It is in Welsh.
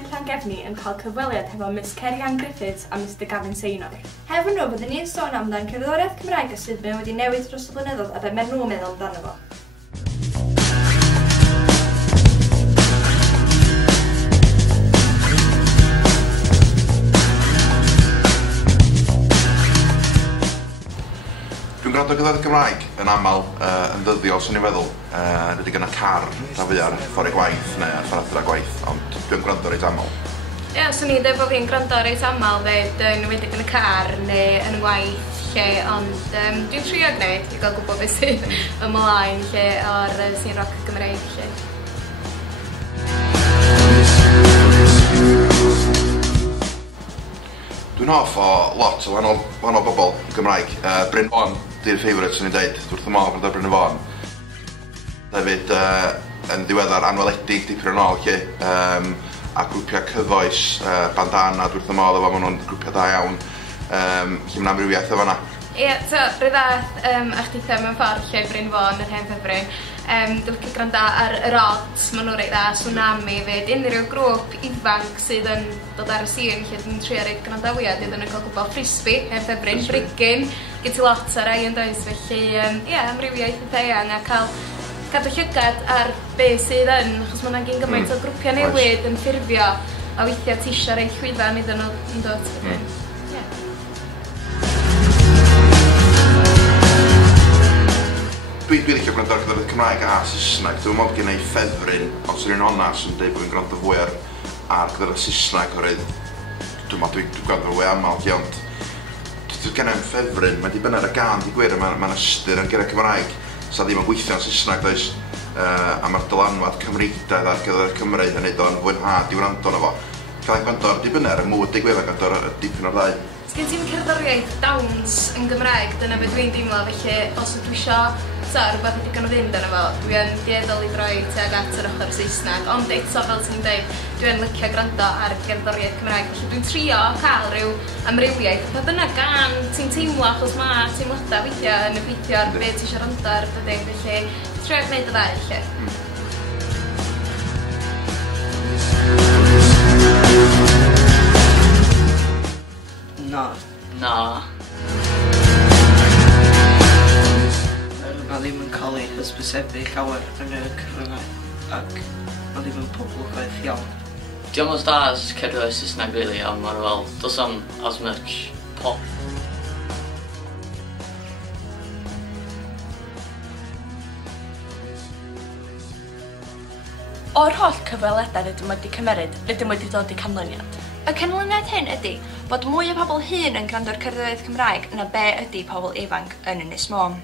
Cynghorydd Llangefni yn cael cyfweliad hefo Miss Ceri-Ann Griffiths a Mr Gavin Seinor. Hefyd nhw byddwn ni'n sôn amdan cerddoriaeth Cymraeg a sydd wedi newid dros y blynyddoedd a be mae'r nhw'n meddwl amdano fo. Dwi'n gwrando cerddoriaeth Cymraeg yn aml yn ddyddiol, swn i'n feddwl. Rydych yn y car, rhan fwy ar ffordd gwaith neu ar ffordd adra gwaith, ond dwi'n gwrando reit aml. Ie, swn i'n dweud bod fi'n gwrando reit aml fyd yn wedig yn y car neu yn y gwaith lle, ond dwi'n trio gwneud i gael gwybod beth sydd ymlaen lle o'r scene rock Gymreig lle. Dwi'n hoff o lot o wahanol bobl Gymraeg. Bryn Fawn di'r favourite swn i'n dweud, wrth y modd bod Bryn Fawn. Hefyd yn ddiweddar anweledig dipyn yn ôl lle, a grwpiau cyfoes, bandana wrth y modd efo, maen nhw'n grwpiau da iawn, lle mae'n amrywiaeth efo yna. Ie, so rhywbeth a chdi mewn ffordd lle Bryn Fawn, yr hen ffefryn. Dwi'n licio gwrando ar yr odds, maen nhw'n reit dda, Tsunami fyd, unrhyw grŵp ifanc sydd yn dod ar y scene lle dwi'n trio reid gwrando fwyaf, dwi'n cael gwybod Frisbee, hen ffefryn, Brigyn, gyd ti lot ar rai yn does, felly ie, amrywiaeth eitha eang a cael cadw llygad ar be sydd yn, achos mae'n gyn gymaint o grwpiau newid yn ffurfio a weithiau ti eisiau reid chwyddan iddyn nhw yn dod. Dwi'n licio gwrando ar cerddoriaeth Cymraeg a Saesneg. Dwi'n meddwl gen i ffefryn, os ydyn onas yn dweud bod fi'n gwrando fwy ar cerddoriaeth Saesneg oherwydd dwi'n gwrando fwy aml, ond dwi'n gen i'n ffefryn, mae di bynnar y gan di gwir, mae'n ystyr yn gyrraedd Cymraeg sa ddim yn gweithio yn Saesneg does, a mae'r dylanwad Cymreigaidd ar gyfer Cymru yn neud o'n fwynhad i wrando na fo. Cael ei gwrando ar dibynner y mwyd digwydd ac ar dipyn o'r ddau. Sgen ti'n cerddoriaeth dawns yn Gymraeg, dyna beth dwi'n deimlo, felly os ydw i eisiau rhywbeth wedi gan o fynd yna fo, dwi'n dieddol i droi tuag at yr ochr Saesneg, ond eto fel ti'n dweud, dwi'n licio gwrando ar gerddoriaeth Cymraeg, felly dwi'n trio cael rhyw amrywiaeth, pa bynnag gan ti'n teimlo achos mae teimladau weithiau yn effeithio ar beth ti eisiau rando ar dydy, felly trio gwneud y ddau lle. Na. Mae ddim yn cael ei hysbysebu llawer yn y cyfryngau ac mae ddim yn poblogaidd iawn. Diolch os da as cerddoriaeth Saesneg rili, ond mae'r fel, does am as much pop. O'r holl cyfweliadau rydym wedi cymeryd, rydym wedi dod i canlyniad. Y canlyniad hyn ydy bod mwy o pobl hŷn yn gwrando'r cerddoriaeth Cymraeg na be ydy pobl ifanc yn Ynys Môn.